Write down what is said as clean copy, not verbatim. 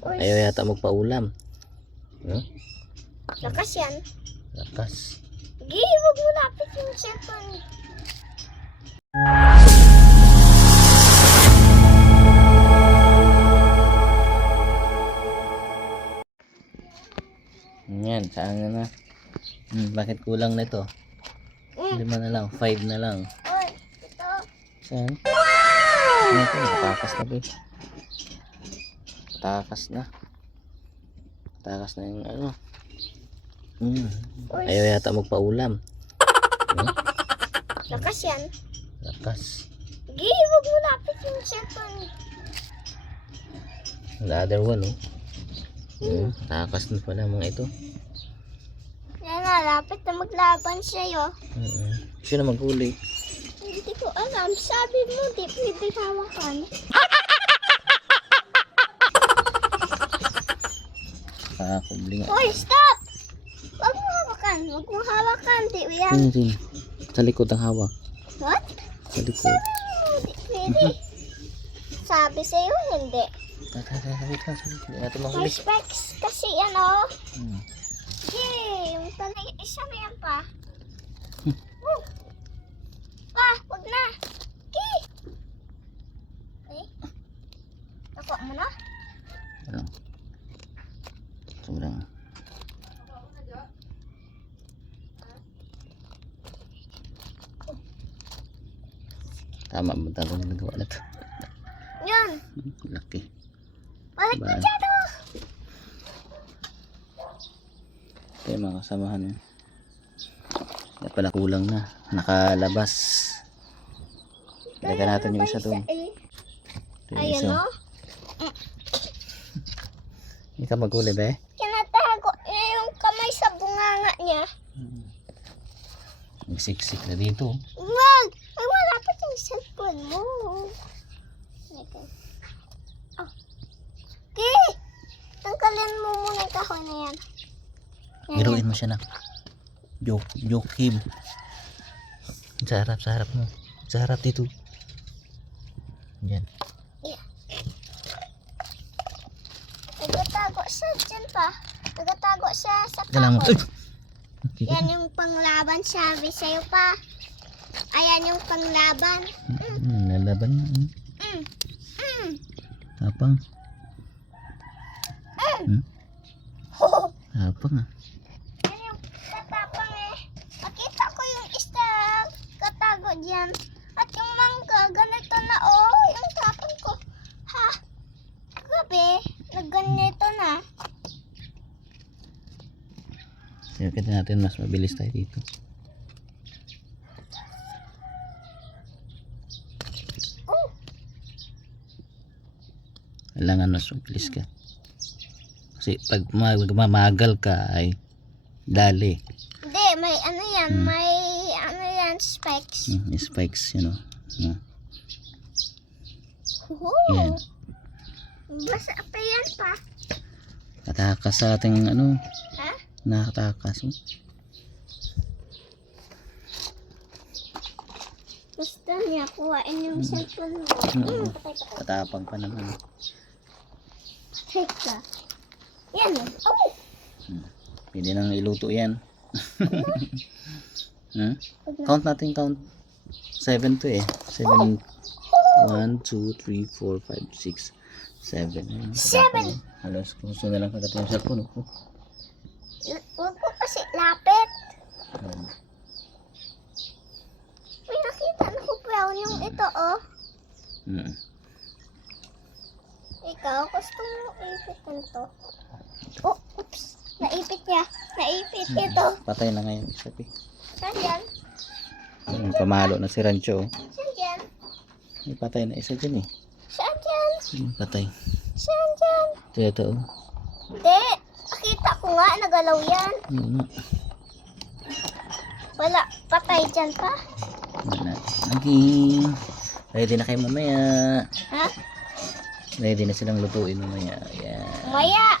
Ayaw yata magpaulam. Huh? Lakas yan. Lakas. Gi, wag mo lapit yung cellphone. Yan, saan na? Bakit kulang na ito? 5 na lang, 5 na lang. Oy, ito. Saan? Ano ito? Patakas na ba? Patakas na. Patakas na yung ano. Ayaw yata magpaulam. Lakas yan. Lakas. Gi, wag mo lapit yung cellphone. The other one, oh. Takas na pala mga ito. Yan na, lapit na maglaban sa'yo. Sino maghuli? Hindi ko alam. Sabi mo, di pwede hawakan. Kakubling. Hoy, stop! Wag mo hawakan. Wag mo hawakan. Di yan. Din. Sa likod ang hawak. What? Sa likod. Sabi mo, di pwede. Sabi sa'yo, hindi. Hindi natin May mahuli. specs kasi yan, oh. Yay! Yung talay, isa na yan pa. Woo! Pa, wag na. Okay. Okay. Nakuha mo na? Ano? Sobrang. Tama ba talong nagawa na ito? Yun. Laki. Balik na Bye. dyan, oh. Okay mga kasamahan. Kaya pala kulang na. Nakalabas. Ilagay natin yung isa doon. Ito yung Ayun, isa. oh. Hindi ka maghuli ba eh? Kinatago niya yung kamay sa bunganga niya. Magsiksik na dito. Wag! Ay, malapit yung cellphone mo. Okay. Oh. Okay! Tanggalin mo muna yung kahon na yan. Biruin mo siya na. Joke him. Sa harap mo. Sa harap dito. Yan. Nagatago siya dyan pa. Nagatago siya sa Kailangan mo. kahon. Okay. Yan yung panglaban, sabi sa'yo pa. Ayan yung panglaban. Nalaban na. Tapang. Tapang ah. Yan yung katapang eh. Makita ko yung isda katago dyan. At yung mangga, ganito na oh. Yung tapang ko. Ha? Grabe, nagganito na. Kaya natin mas mabilis tayo dito. Oh, Kailangan mas mabilis ka. Kasi pag mamagal ka ay dali. hindi, may ano yan. May ano yan, spikes. Spikes, you know. Yan. Basta pa yan pa. Katakas sa ating ano. Ha? Nakatakas. Gusto niya kuhain yung cellphone mo. Patay. Katapang pa naman. Teka. Yan eh. Oh! Pwede nang iluto yan. Count natin, count. 7 to eh. 7. 1, 2, 3, 4, 5, 6, 7. 7! Halos gusto na lang kagat yung cellphone. Huwag ko kasi lapit. May nakita na ko brown yung ito oh. Ikaw, gusto mo ipitin to. Oh, oops. Naipit niya. Naipit ito. Patay na ngayon isa eh. Saan yan? Pamalo na si Rancho. Saan yan? May patay na isa dyan eh. Saan yan? Patay. Saan yan? Ito. Hindi. Nakita ko nga, nagalaw yan. Wala, patay dyan pa. Naging ready na kayo mamaya. Ha? Ready na silang lutuin mamaya. Ayan. Maya.